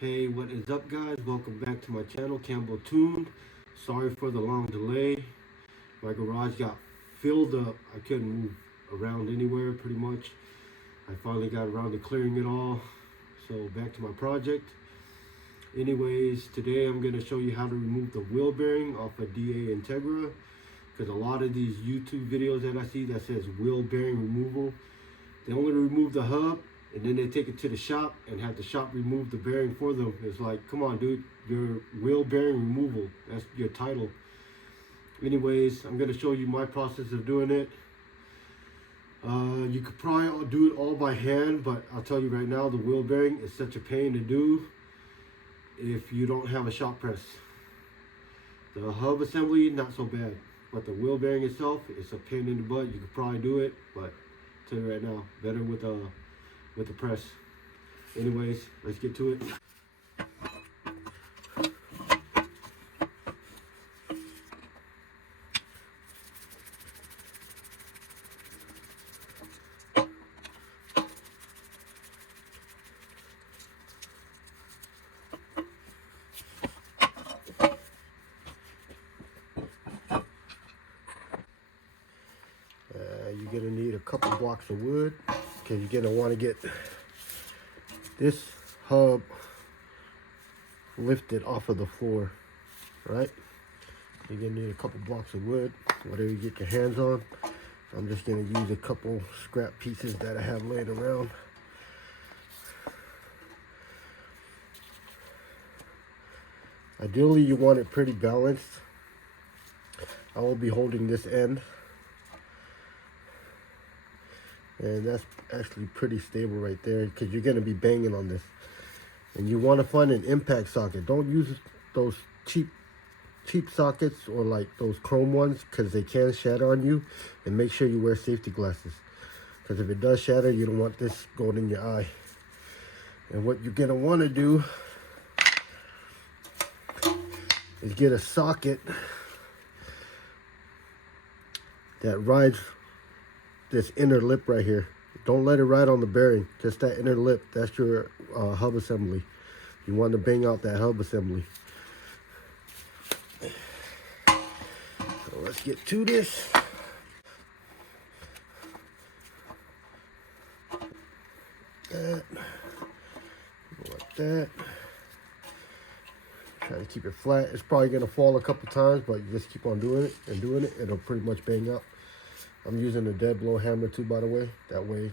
Hey, what is up, guys? Welcome back to my channel, Campbell Tuned. Sorry for the long delay. My garage got filled up. I couldn't move around anywhere pretty much. I finally got around to clearing it all. So back to my project. Anyways, today I'm going to show you how to remove the wheel bearing off a DA Integra. Because a lot of these YouTube videos that I see that says wheel bearing removal, they only remove the hub and then they take it to the shop and have the shop remove the bearing for them. It's like, come on, dude, your wheel bearing removal, that's your title. Anyways, I'm going to show you my process of doing it. You could probably do it all by hand, but I'll tell you right now, the wheel bearing is such a pain to do if you don't have a shop press. The hub assembly, not so bad, but the wheel bearing itself, it's a pain in the butt. You could probably do it, but I'll tell you right now, better with the press. Anyways, let's get to it. You're gonna need a couple blocks of wood because you're gonna want to get this hub lifted off of the floor, right? You're gonna need a couple blocks of wood, whatever you get your hands on. I'm just gonna use a couple scrap pieces that I have laying around. Ideally, you want it pretty balanced. I will be holding this end, and that's actually pretty stable right there because you're gonna be banging on this. And you want to find an impact socket. Don't use those cheap sockets or like those chrome ones because they can shatter on you. And make sure you wear safety glasses because if it does shatter, you don't want this going in your eye. And what you're gonna want to do is get a socket that rides this inner lip right here. Don't let it ride on the bearing, just that inner lip. That's your hub assembly. You want to bang out that hub assembly. So let's get to this. That. Go like that. Try to keep it flat. It's probably going to fall a couple times, but you just keep on doing it and doing it. It'll pretty much bang out. I'm using a dead blow hammer too, by the way. That way,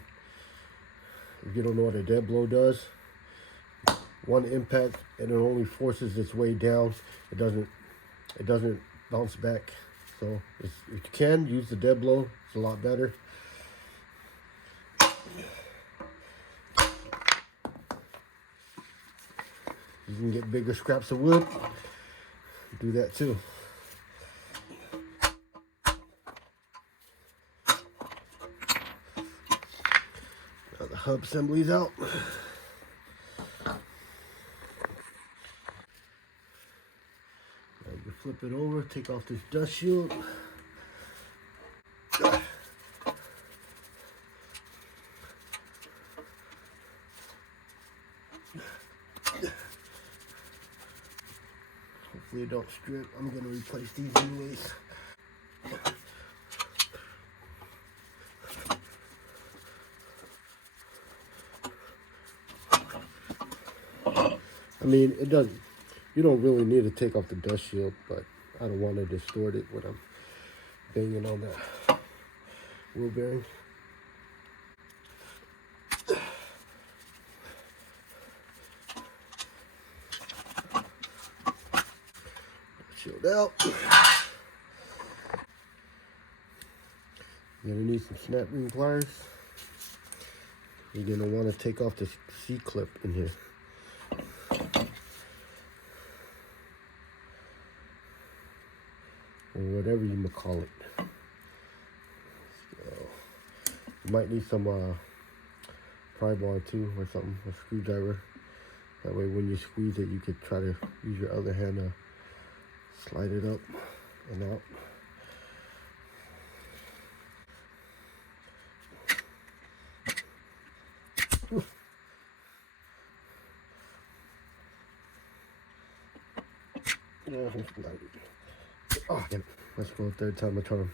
if you don't know what a dead blow does, one impact and it only forces its way down. It doesn't bounce back. So if you can use the dead blow, it's a lot better. You can get bigger scraps of wood. Do that too. Now the hub assembly's out. You flip it over, take off this dust shield. Hopefully it don't strip. I'm gonna replace these anyways. I mean, it doesn't. You don't really need to take off the dust shield, but I don't want to distort it when I'm banging on that wheel bearing. Shield out. You're gonna need some snap ring pliers. You're gonna want to take off this C-clip in here. Or whatever you might call it. So, you might need some pry bar too or something, a screwdriver. That way when you squeeze it, you could try to use your other hand to slide it up and out. Oh, damn. Let's go third time a charm.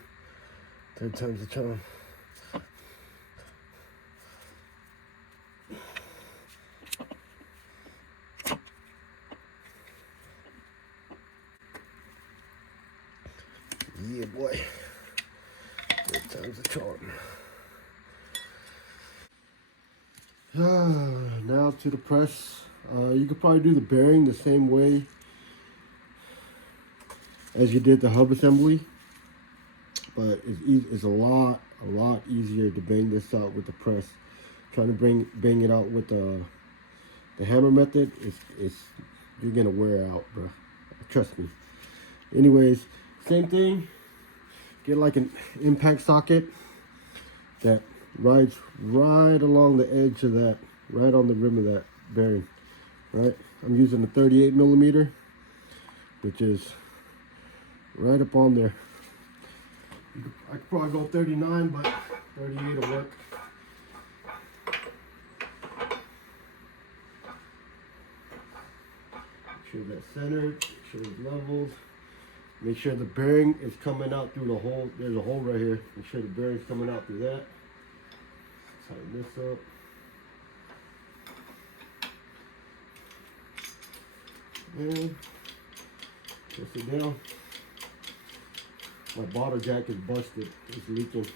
Third time's a charm. Yeah, boy. Third time's a charm. Now to the press. You could probably do the bearing the same way as you did the hub assembly, but it's a lot easier to bang this out with the press. Trying to bang it out with the hammer method, it's you're gonna wear out, bro. Trust me. Anyways, same thing. Get like an impact socket that rides right along the edge of that, right on the rim of that bearing. Right, I'm using a 38 millimeter, which is right up on there. I could probably go 39, but 38 will work. Make sure that's centered, make sure it's leveled. Make sure the bearing is coming out through the hole. There's a hole right here. Make sure the bearing's coming out through that. Tighten this up. And press it down. My bottle jack is busted. It's leaking,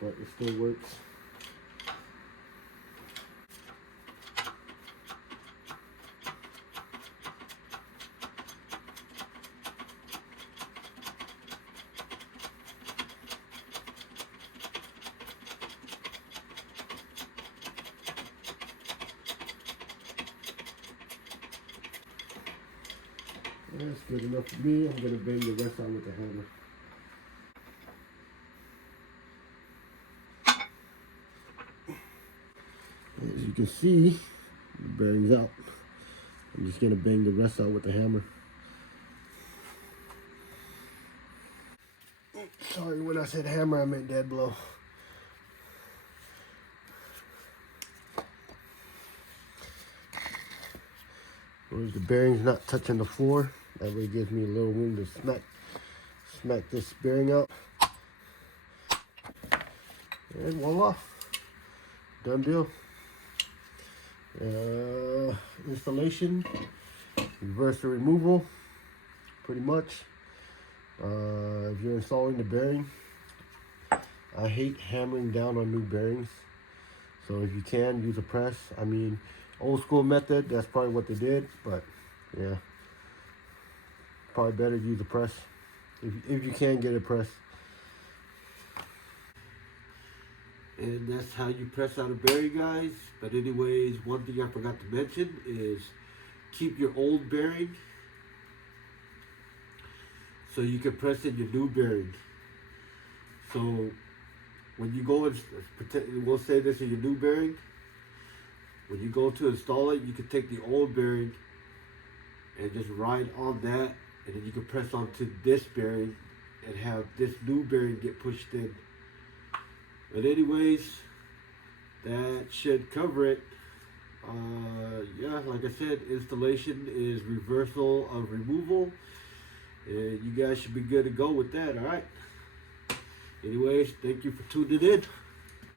but it still works. That's good enough for me. I'm going to bang the rest out with the hammer. As you can see, the bearing's out. I'm just going to bang the rest out with the hammer. Sorry, when I said hammer, I meant dead blow. Whereas the bearing's not touching the floor. That way it gives me a little room to smack this bearing out. And voila, done deal. Installation, reverse the removal, pretty much. If you're installing the bearing, I hate hammering down on new bearings. So if you can, use a press. I mean, old school method, that's probably what they did, but yeah. Probably better to use a press if you can get a press. And that's how you press out a bearing, guys. But anyways, one thing I forgot to mention is keep your old bearing so you can press in your new bearing. So when you go and we'll say this is your new bearing. When you go to install it, you can take the old bearing and just ride on that, and then you can press onto this bearing and have this new bearing get pushed in. But anyways, that should cover it. Yeah, like I said, installation is reversal of removal, and you guys should be good to go with that. All right. Anyways, thank you for tuning in.